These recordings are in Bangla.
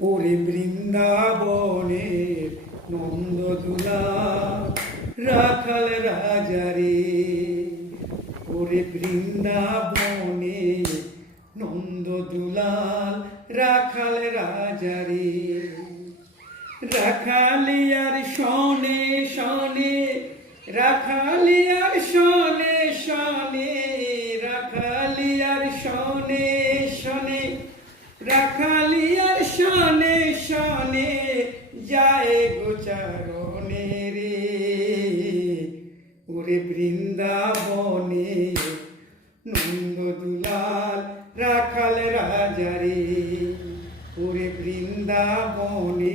ওরে বৃন্দাবনে নন্দদুলা রাখাল রাজারে ওরে বৃন্দাবনে নন্দদুলাল রাখাল রাজারে রাখালিয়ার শনে শনে রাখালিয়ার শনে। যায় গোচারণে রে। ওরে বৃন্দাবনে নন্দদুলাল রাখাল রাজারে ওরে বৃন্দাবনে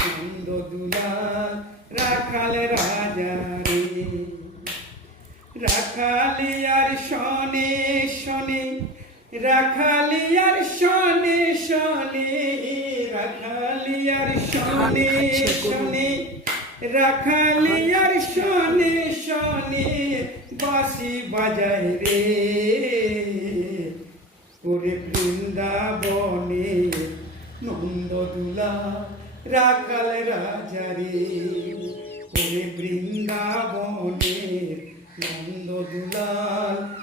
নন্দদুলাল রাখাল রাজারে রাখালিয়ার শনে শনে রাখালিয়ার শনে শনে। রাখালিয়ার শনে শনে রাখালিয়ার শনে শনে বাসি বাজায় রে। ওরে বৃন্দাবনে নন্দদুলা রাখাল রাজারে ওরে বৃন্দাবনে নন্দদুলাল রাখাল রাজারে